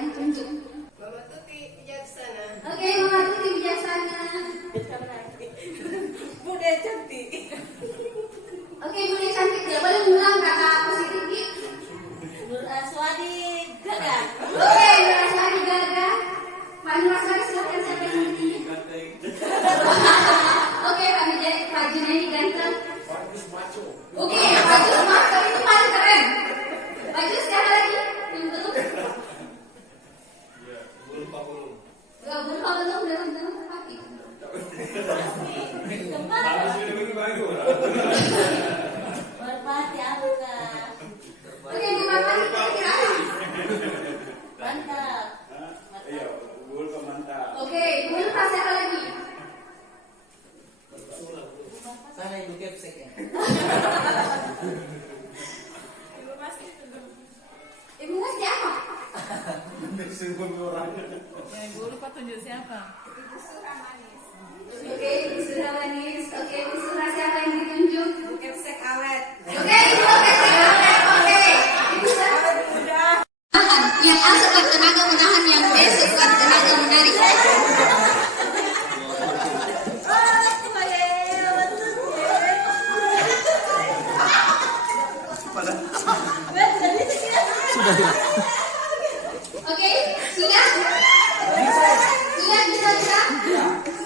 kalian tunjuk. Mama Tuti bijaksana. Oke, Mama Tuti bijaksana. Bude cantik. Oke, Bude cantik. Tidak boleh mengulang kata positif. Nur Aswadi gagah. Oke, Nur Aswadi gagah. Pak Nur Aswadi silakan, siapa yang ini? Oke, Pak Junaidi ganteng. Oke, Pak Jus maco itu paling keren. Pak Jus siapa lagi? Yang belum? Belum terpati. Merpati apa? Oke, Bu Marpati kira-kira apa? Mantap. Iya, mantap. Oke, Bu Ulfa siapa lagi? Sana ibu kepsek ya. Ibu Mas siapa? Ya, Ibu lupa tunjuk siapa? Oke, Ibu Surah manis. Oke, Ibu Surah siapa yang ditunjuk? Bukan sek awet. Oke, Ibu Surah. Oke, Ibu Surah. Yang A sekuat tenaga menahan, yang B sekuat tenaga menarik. Oke, sudah?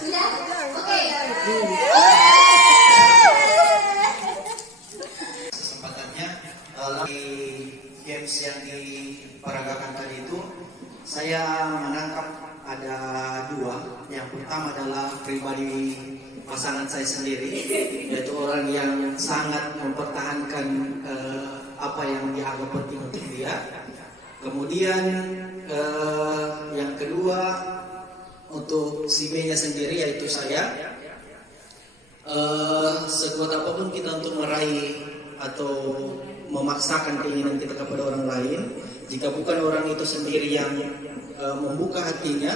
Sudah? Oke. Kesempatannya di games yang diperagakan tadi itu saya menangkap ada dua. Yang pertama adalah pribadi pasangan saya sendiri, yaitu orang yang sangat mempertahankan apa yang dianggap penting untuk dia. Kemudian yang kedua untuk si B-nya sendiri, yaitu saya. Sekuat apapun kita untuk meraih atau memaksakan keinginan kita kepada orang lain, jika bukan orang itu sendiri yang membuka hatinya,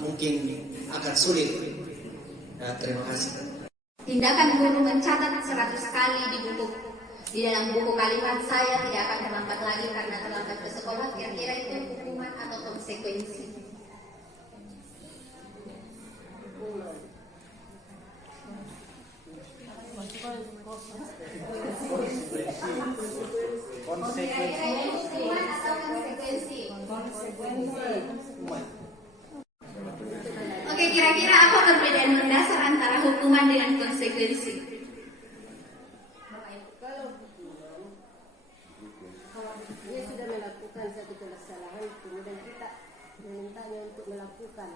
mungkin akan sulit. Terima kasih. Tindakan guru mencatat 100 kali di dalam buku kalimat saya tidak akan terlambat lagi karena terlambat ke sekolah. Kira-kira itu hukuman atau konsekuensi? Kira-kira itu hukuman atau konsekuensi? Oke, kira-kira apa perbedaan mendasar antara hukuman dengan konsekuensi? Kalau dia sudah melakukan satu kesalahan, kemudian kita memintanya untuk melakukan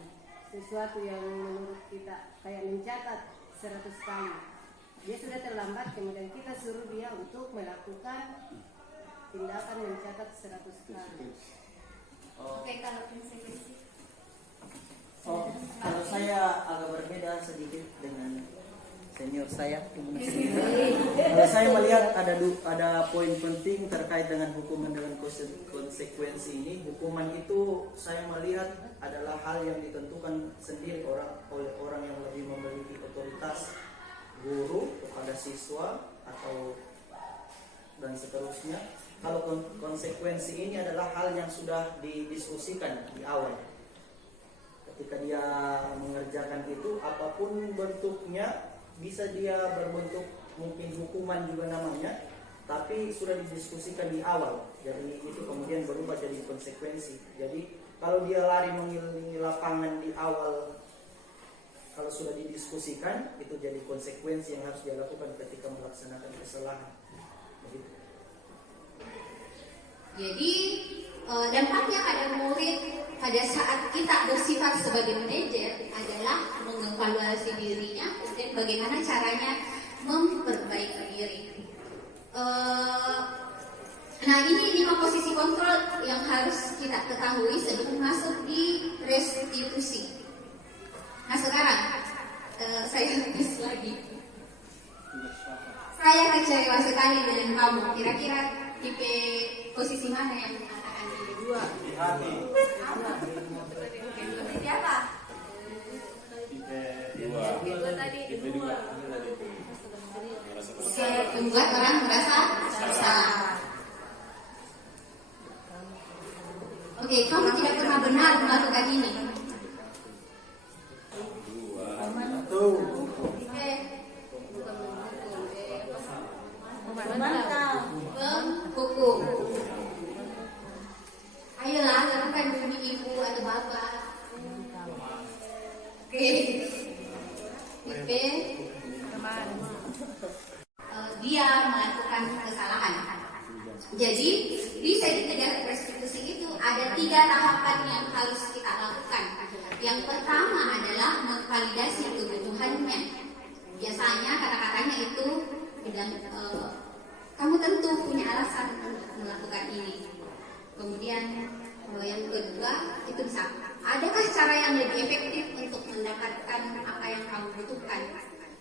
sesuatu yang menurut kita kayak mencatat 100 kali. Dia sudah terlambat, kemudian kita suruh dia untuk melakukan tindakan mencatat 100 kali. Oke, kalau konsekuensi? Kalau saya agak berbeda sedikit dengan senior saya. Kalau saya melihat ada poin penting terkait dengan hukuman dengan konsekuensi ini. Hukuman itu saya melihat adalah hal yang ditentukan sendiri oleh orang yang lebih memiliki otoritas, guru kepada siswa atau dan seterusnya. Kalau konsekuensi ini adalah hal yang sudah didiskusikan di awal. Ketika dia mengerjakan itu, apapun bentuknya, bisa dia berbentuk mungkin hukuman juga namanya, tapi sudah didiskusikan di awal. Jadi itu kemudian berubah jadi konsekuensi. Jadi kalau dia lari mengelilingi lapangan di awal, kalau sudah didiskusikan, itu jadi konsekuensi yang harus dia lakukan ketika melaksanakan kesalahan. Begitu. Jadi dampaknya pada murid pada saat kita bersifat sebagai manajer adalah mengevaluasi dirinya, kemudian bagaimana caranya memperbaiki diri. Nah, ini 5 posisi kontrol yang harus kita ketahui sebelum masuk di restitusi. Nah, sekarang saya tes lagi. Saya kecewa sekali dengan kamu. Kira-kira tipe posisi mana yang mengatakan ini? 2. Di hati. Siapa? Tipe 2. Tadi Tipe 2. Membuat orang merasa bersalah. Oke, Oke, kamu tidak pernah benar melakukan ini. Satu. Oke, Mantap. menghukum. Ayolah, lakukan demi ibu atau bapak. Oke. B. Dia melakukan kesalahan. Jadi di sertifikat restitusi itu ada 3 tahapan yang harus kita lakukan. Yang pertama adalah memvalidasi kebutuhannya. Biasanya kata-katanya itu bilang, kamu tentu punya alasan untuk melakukan ini. Kemudian yang kedua itu bisa, adakah cara yang lebih efektif untuk mendapatkan apa yang kamu butuhkan?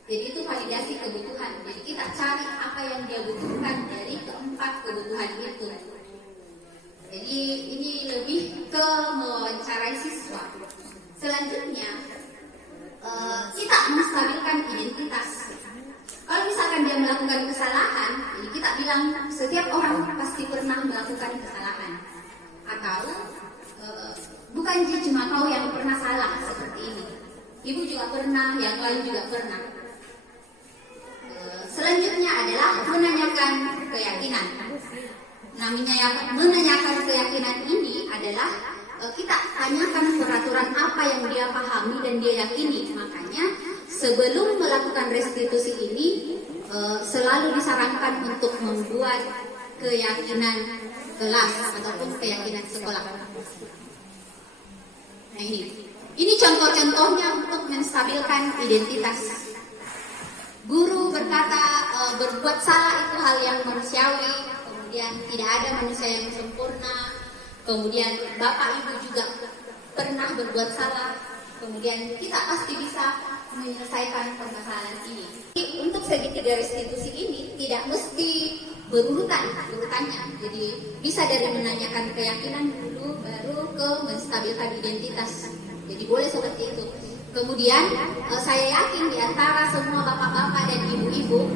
Jadi itu validasi kebutuhan. Jadi kita cari apa yang dia butuhkan dari keempat kebutuhan itu. Jadi ini lebih ke mewawancarai siswa. Selanjutnya kita menstabilkan identitas. Kalau misalkan dia melakukan kesalahan, jadi kita bilang setiap orang pasti pernah melakukan kesalahan. Atau bukan cuma kau yang pernah salah seperti ini. Ibu juga pernah, yang lain juga pernah. Selanjutnya adalah menanyakan keyakinan. Menanyakan keyakinan ini adalah kita tanyakan peraturan apa yang dia pahami dan dia yakini. Makanya sebelum melakukan restitusi ini selalu disarankan untuk membuat keyakinan kelas ataupun keyakinan sekolah. Nah ini contoh-contohnya untuk menstabilkan identitas. Guru berkata berbuat salah itu hal yang manusiawi, kemudian tidak ada manusia yang sempurna, kemudian bapak ibu juga pernah berbuat salah, kemudian kita pasti bisa menyelesaikan permasalahan ini. Untuk segitiga restitusi ini tidak mesti urutannya, jadi bisa dari menanyakan keyakinan dulu baru ke menstabilkan identitas. Jadi boleh seperti itu. Kemudian saya yakin di antara semua bapak-bapak dan ibu-ibu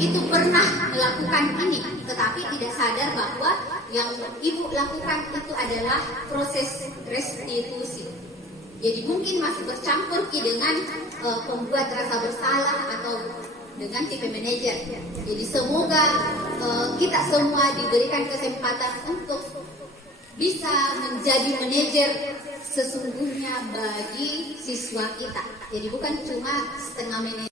itu pernah melakukan ini, tetapi tidak sadar bahwa yang ibu lakukan itu adalah proses restitusi. Jadi mungkin masih bercampur dengan pembuat rasa bersalah atau dengan tipe manajer. Jadi semoga kita semua diberikan kesempatan untuk bisa menjadi manajer sesungguhnya bagi siswa kita. Jadi bukan cuma setengah manajer.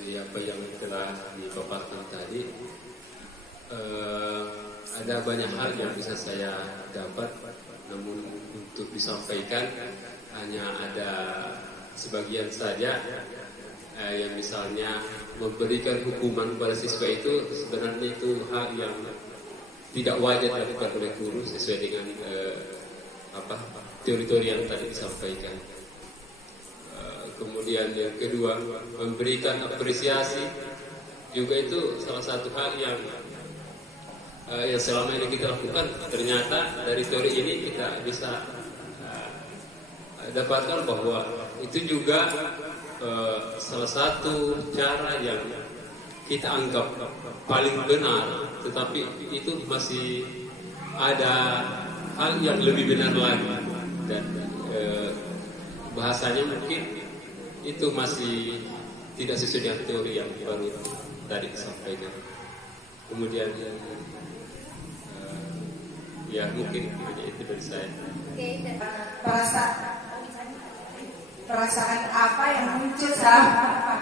Dari apa yang telah dipaparkan tadi, ada banyak hal yang bisa saya dapat, namun untuk disampaikan hanya ada sebagian saja. Yang misalnya memberikan hukuman kepada siswa itu sebenarnya itu hal yang tidak wajar dilakukan oleh guru sesuai dengan teori-teori yang tadi disampaikan. Kemudian yang kedua, memberikan apresiasi juga itu salah satu hal yang selama ini kita lakukan. Ternyata dari teori ini kita bisa dapatkan bahwa itu juga salah satu cara yang kita anggap paling benar, tetapi itu masih ada hal yang lebih benar lagi, dan bahasanya mungkin itu masih tidak sesuai dengan teori yang baru tadi disampaikan. Kemudian ya mungkin itu dari saya. Perasaan apa yang muncul sama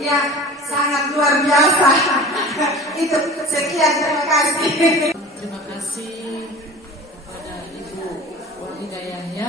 ya sangat luar biasa. Itu sekian, terima kasih. Terima kasih kepada Ibu Wahidayahnya